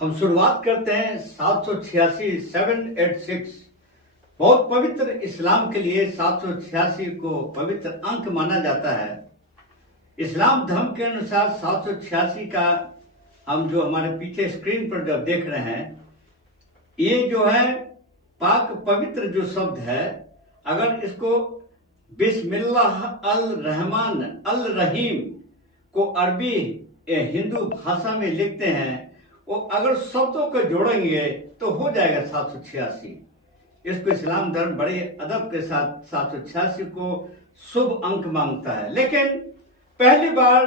हम शुरुआत करते हैं 786 786। बहुत पवित्र इस्लाम के लिए 786 को पवित्र अंक माना जाता है। इस्लाम धर्म के अनुसार 786 का हम जो हमारे पीछे स्क्रीन पर जब देख रहे हैं, ये जो है पाक पवित्र जो शब्द है, अगर इसको बिस्मिल्लाह अल रहमान अल रहीम को अरबी हिंदू भाषा में लिखते हैं, वो अगर शब्दों को जोड़ेंगे तो हो जाएगा 786। इसको इस्लाम धर्म बड़े अदब के साथ 786 को शुभ अंक मांगता है। लेकिन पहली बार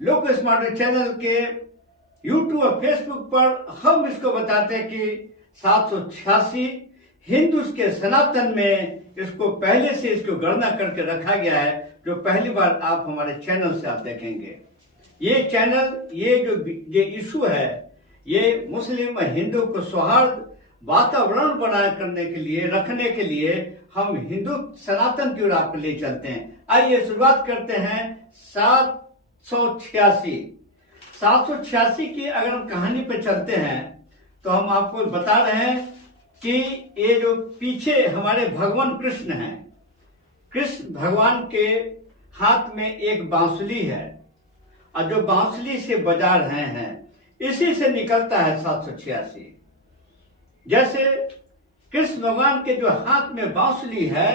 लोक स्मार्ट चैनल के यूट्यूब और फेसबुक पर हम इसको बताते हैं कि 786 हिंदू के सनातन में इसको पहले से इसको गणना करके रखा गया है, जो पहली बार आप हमारे चैनल से आप देखेंगे। ये चैनल, ये इशू है, ये मुस्लिम और हिंदू को सौहार्द वातावरण बनाए करने के लिए, रखने के लिए हम हिंदू सनातन की ओर आपको ले चलते हैं। आइए शुरुआत करते हैं 786। 786 की अगर हम कहानी पे चलते हैं तो हम आपको बता रहे हैं कि ये जो पीछे हमारे भगवान कृष्ण हैं, कृष्ण भगवान के हाथ में एक बांसुरी है और जो बांसुरी से बजा रहे हैं, इसी से निकलता है 786। जैसे कृष्ण भगवान के जो हाथ में बांसुरी है,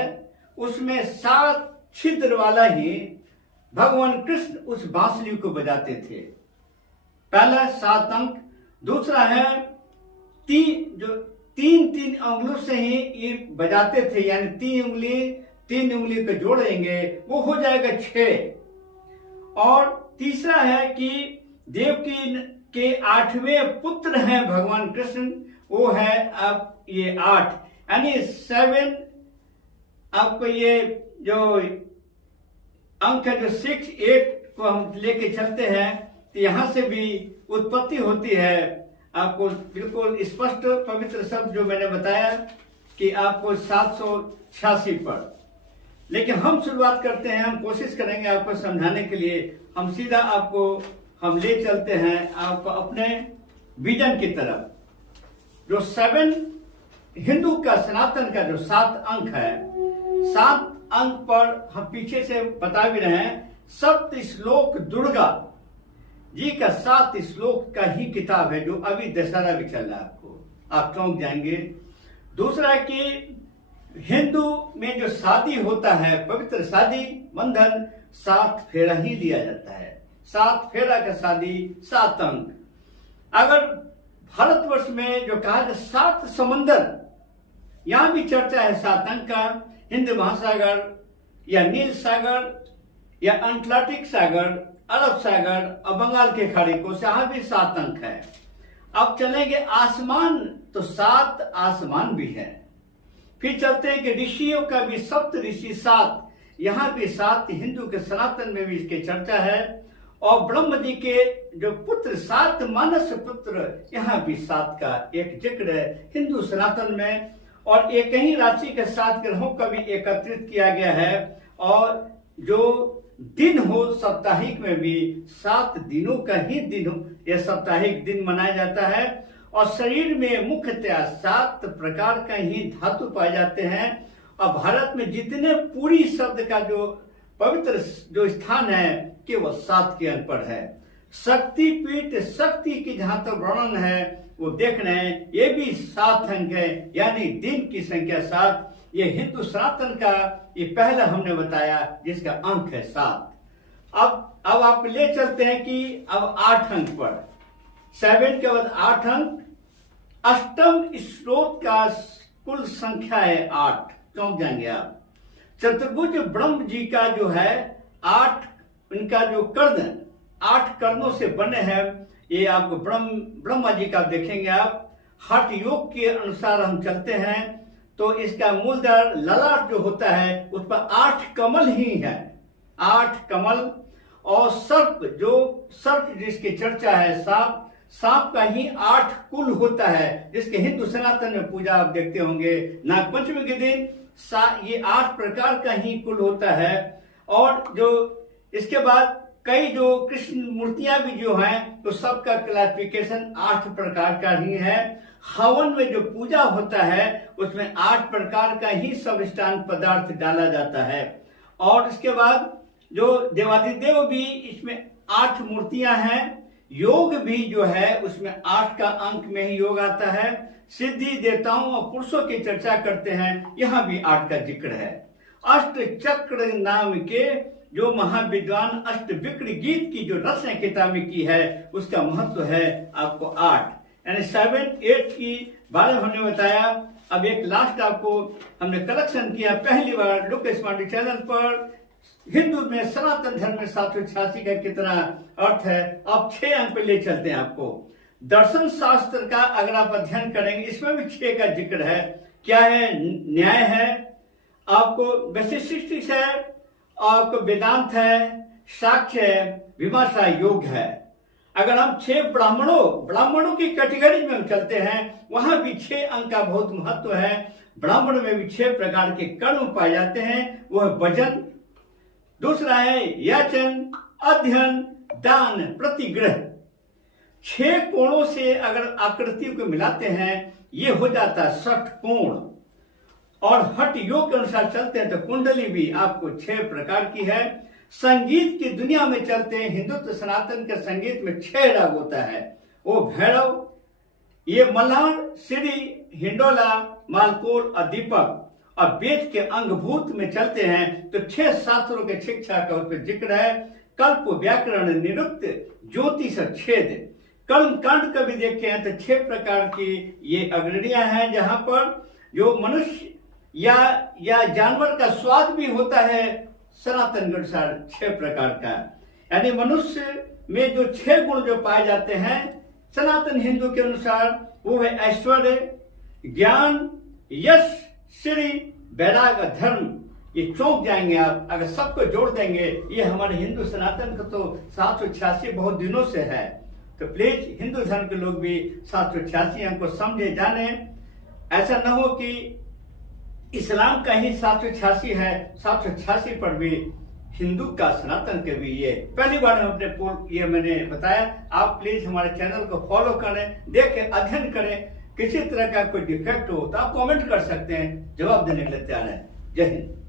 उसमें 7 छिद्र वाला ही भगवान कृष्ण उस बांसुरी को बजाते थे। पहला 7 अंक, दूसरा है तीन उंगलियों से ही ये बजाते थे, यानी 3 उंगली को जोड़ेंगे वो हो जाएगा 6। और तीसरा है कि देवकी के 8वें पुत्र हैं भगवान कृष्ण, वो है अब ये 8, यानी 7। आपको ये जो अंक है, जो 6 8 को हम लेके चलते हैं तो यहां से भी उत्पत्ति होती है। आपको बिल्कुल स्पष्ट पवित्र शब्द जो मैंने बताया कि आपको 786 पर। लेकिन हम शुरुआत करते हैं, हम कोशिश करेंगे आपको समझाने के लिए। हम सीधा आपको हम ले चलते हैं आपको अपने विजन की तरफ। जो 7 हिंदू का सनातन का जो 7 अंक है, 7 अंक पर हम पीछे से बता भी रहे हैं। सप्त श्लोक दुर्गा जी का 7 श्लोक का ही किताब है, जो अभी दशहरा भी चल रहा है, आपको आप चौंक जाएंगे। दूसरा है कि हिंदू में जो शादी होता है, पवित्र शादी बंधन 7 फेरा ही लिया जाता है। 7 फेरा का शादी 7 अंक। अगर भारतवर्ष में जो कहा जाए 7 समंदर, यहां भी चर्चा है 7 अंक का। हिंद महासागर या नील सागर या अटलांटिक सागर, अरब सागर और बंगाल के खाड़ी को, यहां भी 7 अंक है। अब चलेंगे आसमान, तो 7 आसमान भी है। फिर चलते हैं कि ऋषियों का भी सप्त ऋषि 7, यहां भी 7 हिंदू के सनातन में भी इसकी चर्चा है। और ब्रह्म जी के जो पुत्र 7 मानस पुत्र, यहां भी 7 का एक जिक्र है हिंदू सनातन में। और एक ही राशि के 7 ग्रहों का भी एकत्रित किया गया है। और जो दिन हो साप्ताहिक में भी 7 दिनों का ही दिन हो, यह साप्ताहिक दिन मनाया जाता है। और शरीर में मुख्यतः 7 प्रकार का ही धातु पाए जाते हैं। और भारत में जितने पूरी शब्द का जो पवित्र जो स्थान है, केवल 7 के अंक पर है। शक्तिपीठ, शक्ति की जहां तक वर्णन है वो देख रहे हैं, ये भी 7 अंक है, यानी दिन की संख्या 7। ये हिंदू सनातन का ये पहला हमने बताया, जिसका अंक है 7। अब आप ले चलते हैं कि अब 8 अंक पर। 7 के बाद 8 अंक। अष्टम श्लोक का कुल संख्या है 8, चौंक जाएंगे आप। चतुर्भुज ब्रह्म जी का जो है 8, इनका जो कर्ण 8 कर्णों से बने हैं। ये आपको ब्रह्मा जी का देखेंगे आप। हठ योग के अनुसार हम चलते हैं तो इसका मूलधर ललाट जो होता है उस पर 8 कमल ही है, 8 कमल। और सर्प जिसकी चर्चा है, सांप का ही 8 कुल होता है, जिसके हिंदू सनातन में पूजा आप देखते होंगे नागपंचमी के दिन। ये 8 प्रकार का ही कुल होता है। और जो इसके बाद कई जो कृष्ण मूर्तियां भी जो हैं तो सबका क्लासिफिकेशन 8 प्रकार का ही है। हवन में जो पूजा होता है उसमें 8 प्रकार का ही सबस्टांस पदार्थ डाला जाता है। और इसके बाद जो देवाधिदेव भी इसमें 8 मूर्तियां हैं। योग भी जो है उसमें 8 का अंक में ही योग आता है। सिद्धि देवताओं और पुरुषों की चर्चा करते हैं, यहाँ भी 8 का जिक्र है। अष्ट चक्र नाम के जो महाविद्वान अष्टविक्र गीत की जो रचना किताब में की है उसका महत्व है आपको 8, यानी 7, 8 की बारे में हमने बताया। अब एक लास्ट आपको हमने कलेक्शन किया पहली बार लुक स्मार्ट चैनल पर, हिंदू में सनातन धर्म में 786 का कितना अर्थ है। अब 6 अंक पे ले चलते हैं आपको। दर्शन शास्त्र का अगर आप अध्ययन करेंगे इसमें भी 6 का जिक्र है। क्या है? न्याय है, आपको वैशेषिक है, आपको वेदांत है, साक्ष्य है, विमर्शा योग है। अगर हम 6 ब्राह्मणों की कैटेगरी में हम चलते हैं वहां भी 6 अंक का बहुत महत्व है। ब्राह्मण में भी 6 प्रकार के कर्म पाए जाते हैं, वो है भजन, दूसरा है याचन, अध्ययन, दान, प्रतिग्रह। 6 कोणों से अगर आकृतियों को मिलाते हैं ये हो जाता है 60 कोण। और हठ योग के अनुसार चलते हैं तो कुंडली भी आपको 6 प्रकार की है। संगीत की दुनिया में चलते हैं, हिंदुत्व सनातन के संगीत में 6 राग होता है। वो भैरव, ये मल्हार, श्री, हिंडोला, मालकोल और दीपक। और वेद के अंगभूत में चलते हैं तो 6 शास्त्रों के शिक्षा का उस पर जिक्र है। कल्प, व्याकरण, निरुक्त, ज्योतिष, छेद। कर्म कांड का भी देखे हैं तो 6 प्रकार की ये अग्रणियां हैं, जहां पर जो मनुष्य या जानवर का स्वाद भी होता है सनातन के अनुसार 6 प्रकार का। यानी मनुष्य में जो 6 गुण जो पाए जाते हैं सनातन हिंदू के अनुसार वो है ऐश्वर्य, ज्ञान, यश, श्री, वैराग्य, धर्म। ये चौंक जाएंगे आप अगर सबको जोड़ देंगे। ये हमारे हिंदू सनातन का तो 786 बहुत दिनों से है। तो प्लीज हिंदू धर्म के लोग भी 786 अंक को समझे जाने। ऐसा न हो कि इस्लाम का ही 786 है, 786 पर भी हिंदू का सनातन के भी ये पहली बार हम अपने ये मैंने बताया। आप प्लीज हमारे चैनल को फॉलो करें, देखें, अध्ययन करें। किसी तरह का कोई डिफेक्ट हो तो आप कमेंट कर सकते हैं, जवाब देने के लिए तैयार है। जय हिंद।